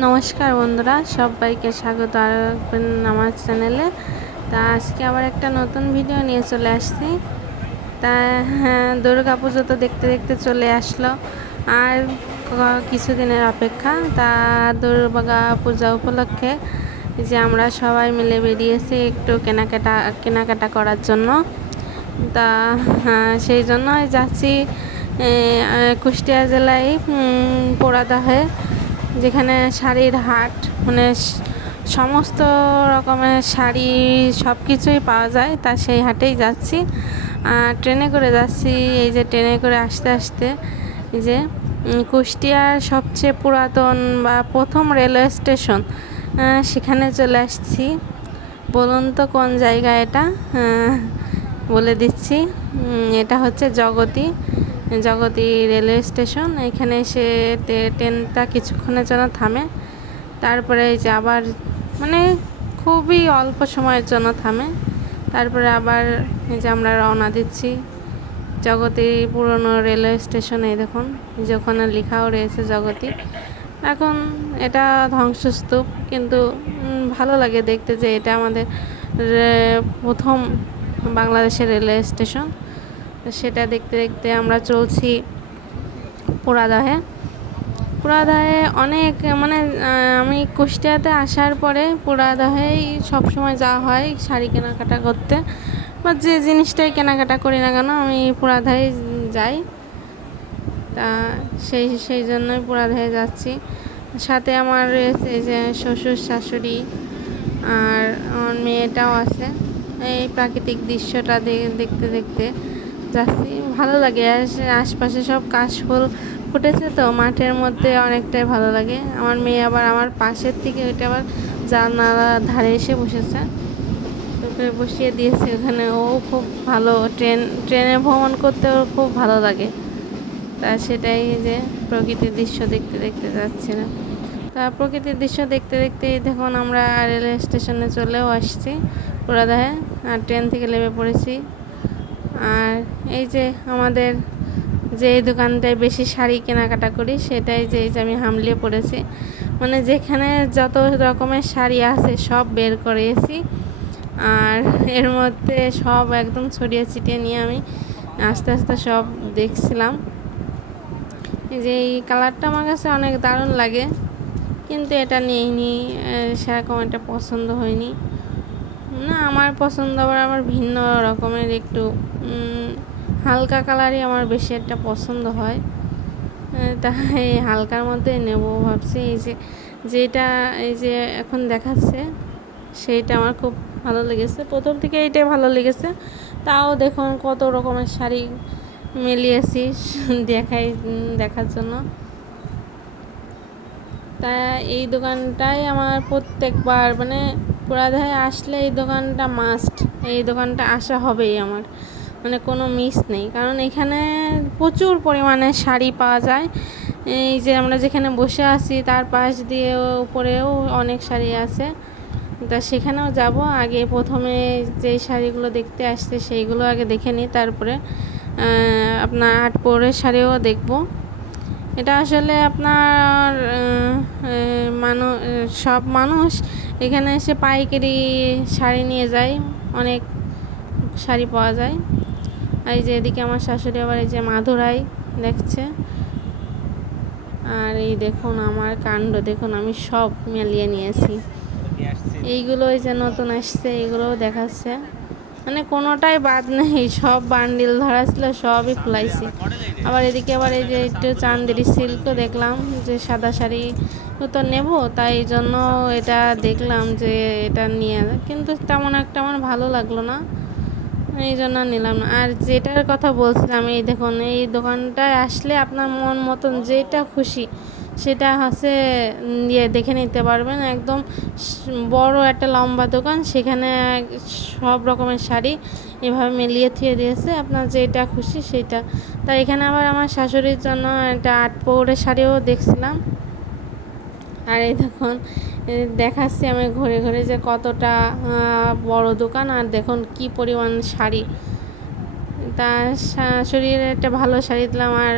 নমস্কার বন্ধুরা সবাইকে স্বাগত রাখবেন আমার চ্যানেলে। তা আজকে আবার একটা নতুন ভিডিও নিয়ে চলে আসছি। তা হ্যাঁ দুর্গা পুজো তো দেখতে দেখতে চলে আসলো। আর কিছুদিনের অপেক্ষা। তা দুর্গা পূজা উপলক্ষে যে আমরা সবাই মিলে বেরিয়েছি একটু কেনাকাটা কেনাকাটা করার জন্য। তা হ্যাঁ, সেই জন্যই যাচ্ছি কুষ্টিয়া জেলায় পোড়াদা হয়ে যেখানে শাড়ির হাট মানে সমস্ত রকমের শাড়ি সব কিছুই পাওয়া যায়, তা সেই হাটেই যাচ্ছি। আর ট্রেনে করে যাচ্ছি, এই যে ট্রেনে করে আসতে আসতে, এই যে কুষ্টিয়ার সবচেয়ে পুরাতন বা প্রথম রেলওয়ে স্টেশন সেখানে চলে আসছি। বলুন তো কোন জায়গা এটা? বলে দিচ্ছি। এটা হচ্ছে জগতী। Jagati railway station. এখানে এসে ট্রেনটা কিছুক্ষণের জন্য থামে। তারপরে যে আবার মানে খুবই অল্প সময়ের জন্য থামে। তারপরে আবার এই যে আমরা রওনা দিচ্ছি জগতী পুরনো রেলওয়ে স্টেশনে দেখুন যে ওখানে লেখাও রয়েছে জগতী। এখন এটা ধ্বংসস্তূপ, কিন্তু ভালো লাগে দেখতে যে এটা আমাদের প্রথম বাংলাদেশের রেলওয়ে স্টেশন। সেটা দেখতে দেখতে আমরা চলছি পোড়াদহে পোড়াদহে অনেক মানে আমি কুষ্টিয়াতে আসার পরে পোড়াদহেই সবসময় যাওয়া হয় শাড়ি কেনাকাটা করতে। বা যে জিনিসটাই কেনাকাটা করি না কেন, আমি পোড়াদহে যাই। তা সেই সেই জন্যই পোড়াদহে যাচ্ছি। সাথে আমার রয়েছে যে শ্বশুর, শাশুড়ি আর আমার মেয়েটাও আছে। এই প্রাকৃতিক দৃশ্যটা দেখতে দেখতে। যাচ্ছি ভালো লাগে। আশ- আশপাশে সব কাশফুল ফুটেছে তো, মাঠের মধ্যে অনেকটাই ভালো লাগে। আমার মেয়ে আবার আমার পাশের থেকে ওইটা আবার জানালার ধারে এসে বসেছে। তোকে বসিয়ে দিয়েছে ওখানে। ও খুব ভালো, ট্রেন, ট্রেনে ভ্রমণ করতে ওর খুব ভালো লাগে। তা সেটাই যে প্রকৃতির দৃশ্য দেখতে দেখতে যাচ্ছিলাম তা প্রকৃতির দৃশ্য দেখতে দেখতে দেখুন আমরা রেলওয়ে স্টেশনে চলেও আসছি। পুরাদাহে আর ট্রেন থেকে নেমে পড়েছি। আর এই যে আমাদের যে দোকানটায় বেশি শাড়ি কেনাকাটা করি, সেটাই যে এই যে আমি হামলিয়ে পড়েছি। মানে যেখানে যত রকমের শাড়ি আছে সব বের করেছি। আর এর মধ্যে সব একদম ছড়িয়ে ছিটিয়ে নিয়ে আমি আস্তে আস্তে সব দেখছিলাম। যে এই কালারটা আমার কাছে অনেক দারুণ লাগে। কিন্তু এটা নিইনি সেরকম এটা পছন্দ হয়নি। না, আমার পছন্দ আবার আমার ভিন্ন রকমের একটু হালকা কালারই আমার বেশি একটা পছন্দ হয়। তাই হালকার মধ্যে নেব ভাবছি, এই যে, যেটা, এই যে এখন দেখাচ্ছে, সেইটা আমার খুব ভালো লেগেছে। প্রথম থেকে এইটাই ভালো লেগেছে। তাও দেখুন কত রকমের শাড়ি মিলিয়েছি দেখাই, দেখার জন্য। তা এই দোকানটাই আমার প্রত্যেকবার মানে পুরাধায় আসলে এই দোকানটা মাস্ট এই দোকানটা আসা হবেই আমার। মানে কোনো মিস নেই। কারণ এখানে প্রচুর পরিমাণে শাড়ি পাওয়া যায়। এই যে আমরা যেখানে বসে আছি, তার পাশ দিয়ে উপরেও অনেক শাড়ি আছে। তা সেখানেও যাব। আগে প্রথমে যেই শাড়িগুলো দেখতে আসছে, সেইগুলো আগে দেখে নিই। তারপরে আপনার আট পরের শাড়িও দেখব। এটা আসলে আপনার মানুষ সব মানুষ এখানে এসে পাইকারি শাড়ি নিয়ে যায় অনেক শাড়ি পাওয়া যায়। আর এই যে এদিকে আমার শাশুড়ি আবার এই যে মাধুরাই দেখছে। আর এই দেখুন আমার কাণ্ড দেখুন আমি সব মেলিয়ে নিয়েছি। এইগুলো এই যে নতুন আসছে এইগুলোও দেখাচ্ছে। মানে কোনোটাই বাদ নেই, সব বান্ডিল ধরা ছিল সবই খুলাইছি। আবার এদিকে আবার এই যে একটু চান্দেরি সিল্কও দেখলাম যে সাদা শাড়ি তো নেব, তাই জন্য এটা দেখলাম যে এটা নিয়ে কিন্তু তেমন একটা আমার ভালো লাগল না, এই জন্য নিলাম না। আর যেটার কথা বলছিলাম, এই দেখুন, এই দোকানটায় আসলে আপনার মন মতন যেটা খুশি সেটা হচ্ছে ইয়ে দেখে নিতে পারবেন। একদম বড় একটা লম্বা দোকান, সেখানে সব রকমের শাড়ি এভাবে মিলিয়ে থুয়ে দিয়েছে। আপনার যেটা খুশি সেটা। তাই এখানে আবার আমার শাশুড়ির জন্য একটা আট পৌড়ের শাড়িও দেখছিলাম। আর এই দেখুন দেখাচ্ছি আমি ঘুরে ঘুরে যে কতটা বড় দোকান। আর দেখুন কি পরিমাণ শাড়ি। তা শাশুড়ির একটা ভালো শাড়ি দিলাম, আর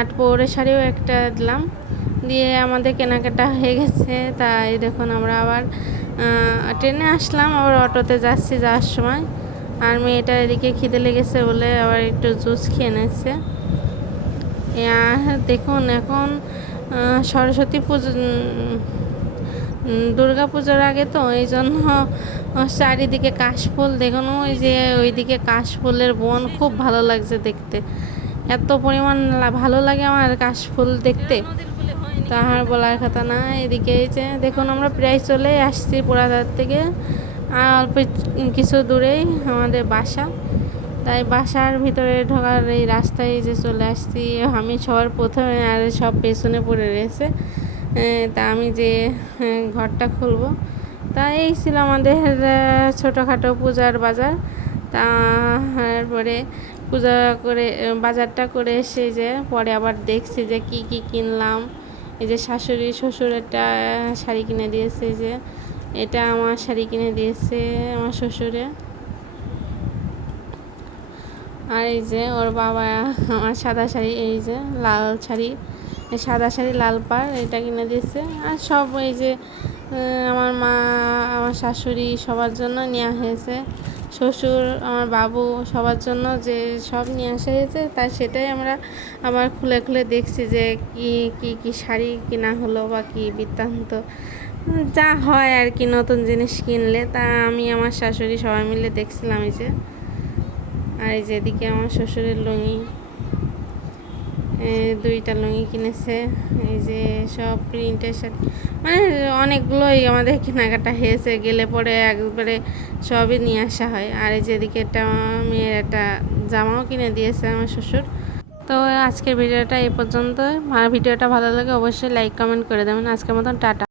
আট পৌড়ের শাড়িও একটা দিলাম। দিয়ে আমাদের কেনাকাটা হয়ে গেছে। তাই দেখুন আমরা আবার ট্রেনে আসলাম, আবার অটোতে যাচ্ছি যাওয়ার সময়। আর মেয়েটার এদিকে খিদে লেগেছে বলে আবার একটু জুস খেয়ে নিচ্ছে আর দেখুন এখন সরস্বতী পুজো দুর্গা পুজোর আগে তো এই জন্য চারিদিকে কাশফুল। দেখুন ওই যে, ওইদিকে কাশফুলের বন খুব ভালো লাগছে দেখতে। এত পরিমাণ ভালো লাগে আমার কাশফুল দেখতে। তাহার বলার কথা না, এদিকে যে দেখুন আমরা প্রায় চলে আসছি পোড়াদার থেকে। আর অল্প কিছু দূরেই আমাদের বাসা। তাই বাসার ভিতরে ঢোকার এই রাস্তায় যে চলে আসছি, আমি সবার প্রথমে আর সব পেছনে পড়ে রয়েছে। তা আমি যে ঘরটা খুলবো। তা এই ছিল আমাদের ছোটোখাটো পূজার বাজার। তারপরে পূজা করে বাজারটা করে এসে যে, পরে আবার দেখছি যে কি কি কিনলাম। এই যে শাশুড়ি শ্বশুর একটা শাড়ি কিনে দিয়েছে যে এটা আমার শাড়ি কিনে দিয়েছে আমার শ্বশুরে। আর এই যে ওর বাবা আমার সাদা শাড়ি, এই যে লাল শাড়ি সাদা শাড়ি, লাল পাড়, এটা কিনে দিয়েছে। আর সব এই যে আমার মা, আমার শাশুড়ি সবার জন্য নেওয়া হয়েছে। শ্বশুর আমার বাবু সবার জন্য যে সব নিয়ে আসা হয়েছে তাই সেটাই আমরা আবার খুলে খুলে দেখছি যে কি কি কি শাড়ি কেনা হলো বা কি বৃত্তান্ত। যা হয় আর কি নতুন জিনিস কিনলে। তা আমি আমার শাশুড়ি সবাই মিলে দেখছিলাম এই যে। আর এই যেদিকে আমার শ্বশুরের লুঙ্গি। এ, দুইটা লুঙ্গি কিনেছে। এই যে সব প্রিন্টের সাথে মানে অনেকগুলোই আমাদের কেনাকাটা হয়েছে, গেলে পরে একবারে সবই নিয়ে আসা হয়। আর এই যেদিকে একটা মেয়ের একটা জামাও কিনে দিয়েছে আমার শ্বশুর। তো আজকের ভিডিওটা এই পর্যন্ত ভিডিওটা ভালো লাগে অবশ্যই লাইক কমেন্ট করে দেবেন। আজকের মতন টাটা।